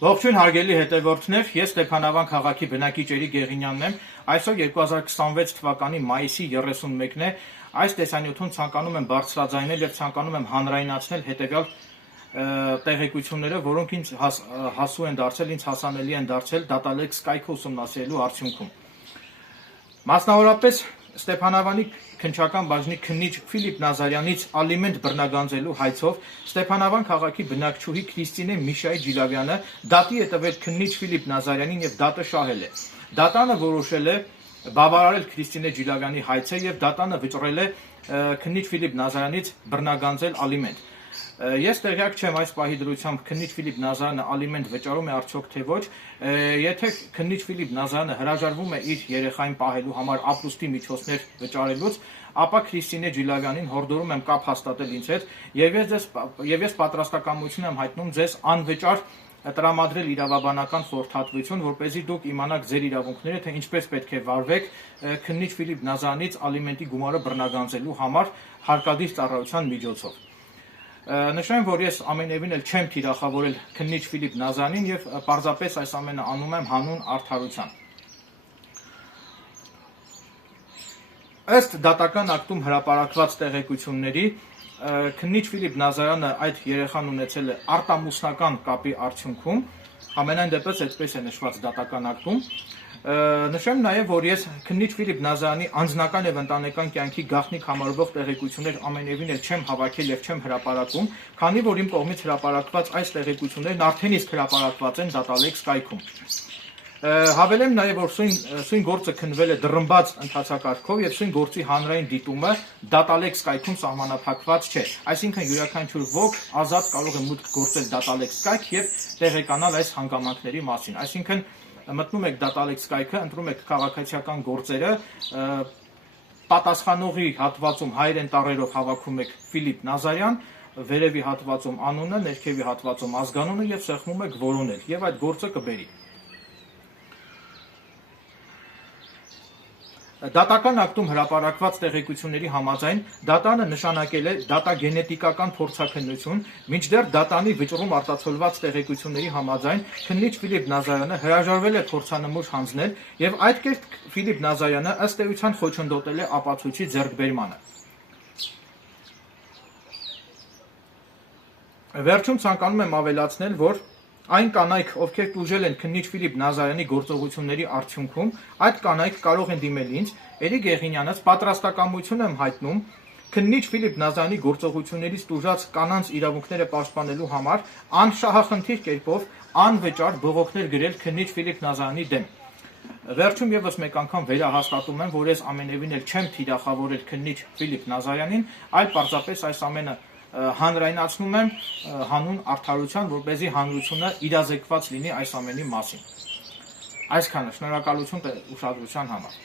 Ողջույն հարգելի հետևորդներ, ես Ստեփանավան քաղաքի բնակիչ Գեղինյանն եմ։ Այսօր 2026 թվականի մայիսի 31-ն է։ Այս տեսանյութում ցանկանում եմ բարձրաձայնել եւ ցանկանում եմ հանրայնացնել հետեւյալ տեղեկությունները, որոնք ինձ հասու են դարձել, ինձ հասանելի են դարձել Datalinx կայքը ուսումնասիրելու արդյունքում։ Մասնավորապես Ստեփանավանի քննչական բաժնի քննիչ Ֆիլիպ Նազարյանից ալիմենտ բռնագանձելու հայցով Ստեփանավան քաղաքի բնակչուհի Քրիստինե Միշայի Ջիլավյանը դատի է տվել քննիչ Ֆիլիպ Նազարյանին եւ դատը շահել է։ Դատանը որոշել է բավարարել Քրիստինե Ջիլավյանի հայցը եւ դատանը վճռել է քննիչ Ֆիլիպ Նազարյանից բռնագանձել ալիմենտ։ Ես տեղյակ չեմ այս պահի դրությամբ քննիչ Ֆիլիպ Նազարյանը ալիմենտ վճարում է արդյոք թե ոչ, եթե քննիչ Ֆիլիպ Նազարյանը հրաժարվում է իր երեխային պահելու համար ապրուստի միջոցներ վճարելուց, ապա Քրիստինե Ջիլավյանին հորդորում եմ կապ հաստատել ինձ հետ եւ ես պատրաստակամություն եմ հայտնում ձեզ անվճար տրամադրել իրավաբանական խորհրդատվություն, որպեսզի դուք իմանաք ձեր իրավունքները, թե ինչպես պետք է վարվեք քննիչ Ֆիլիպ Նազարյանից ալիմենտի գումարը բռնագանձելու համար հարկադիր ծառայության միջոցով։ Նշեմ, որ ես ամենևին էլ չեմ թիրախավորել քննիչ Ֆիլիպ Նազարյանին եւ պարզապես այս ամենը անում եմ հանուն արդարության։ Ըստ դատական ակտում հրապարակված տեղեկությունների, քննիչ Ֆիլիպ Նազարյանը այդ երեխան ունեցել է արտամուսնական կապի արդյունքում, ամենայն դեպս այդպես է նշված դատական ակտում։ Նշեմ նաև, որ ես քննիչ Ֆիլիպ Նազարյանի անձնական եւ ընտանեկան կյանքի գաղտնիք համարվող տեղեկություններ ամենևին էլ չեմ հավաքել եւ չեմ հրապարակում, քանի որ իմ կողմից հրապարակված այս տեղեկություններն արդեն իսկ հրապարակված են Datalinx կայքում։ Հավելեմ նաև, որ սույն գործը քննվել է դռնբաց ընթացակարգով եւ սույն գործի հանրային դիտումը Datalinx կայքում սահմանափակված չէ։ Այսինքն յուրաքանչյուր ոք ազատ կարող է մուտք գործել Datalinx կայք եւ տեղեկանալ այս հանգամանքների մասին։ Այսինքն մտնում եք Datalinx կայքը, ընտրում եք քաղաքացիական գործերը, պատասխանողի հատվածում հայերեն տառերով հավաքում եք Ֆիլիպ Նազարյան, վերևի հատվածում անունը, ներքևի հատվածում ազգանունը եւ սեղմում եք որոնել եւ այդ գործը կբերի։ Դատական ակտում հրապարակված տեղեկությունների համաձայն դատանը նշանակել է դատագենետիկական փորձաքննություն, մինչդեռ դատանի վճռում արտացոլված տեղեկությունների համաձայն քննիչ Ֆիլիպ Նազարյանը հրաժարվել է փորձանմուշ հանձնել եւ այդ կերպ Ֆիլիպ Նազարյանը ըստ էության խոչընդոտել է ապացույցի ձեռքբերմանը։ Վերջում ցանկանում եմ ավելացնել, որ այն կանայք, ովքեր տուժել են քննիչ Ֆիլիպ Նազարյանի գործողությունների արդյունքում, այդ կանայք կարող են դիմել ինձ, Գեղինյանից պատրաստակամություն եմ հայտնում քննիչ Ֆիլիպ Նազարյանի գործողություններից տուժած կանանց իրավունքները պաշտպանելու համար անշահախնդիր կերպով անվճար բողոքներ գրել քննիչ Ֆիլիպ Նազարյանի դեմ։ Վերջում եւս մեկ անգամ վերահաստատում եմ, որ ես ամենևին էլ չեմ թիրախավորել քննիչ Ֆիլիպ Նազարյանին, այլ պարզապես այս ամենը հանրայնացնում եմ հանուն արդարության, որպեսզի հանրությունը իրազեկված լինի այս ամենի մասին։ Այսքանը, շնորհակալություն ուշադրության համար։